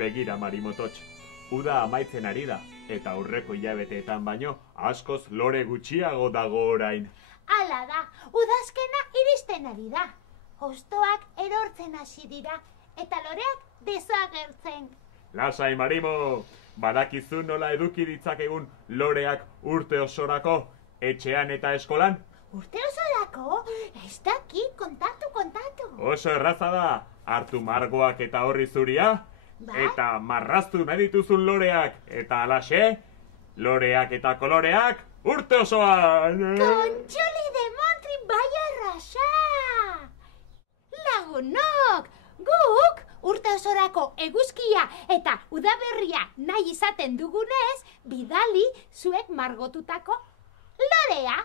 Begira, Marimototx, uda amaitzen ari da, eta aurreko hilabeteetan baino askoz lore gutxiago dago orain. Hala da, udazkena iristen ari da. Hostoak erortzen hasi dira, eta loreak desagertzen. Lasai, Marimo, badakizu nola eduki ditzakegun loreak urte osorako, etxean eta eskolan? Urte osorako? Ez daki, kontatu. Oso erraza da, hartu margoak eta horri zuria, eta marraztu nahi dituzun loreak, eta alaxe, loreak eta koloreak urte osoan! Kontxoli de Montri bai arrasa! Lagunok, guk urte osorako eguzkia eta udaberria nahi izaten dugunez, bidali zuek margotutako lorea.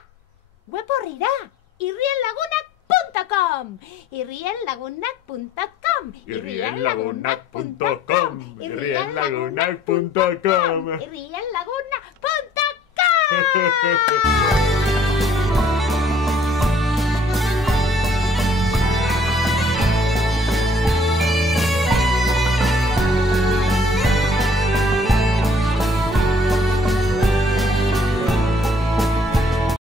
Web horrira, irrienlagunak.com irrienlagunak.com irrienlagunak.com irrienlagunak.com irrienlagunak.com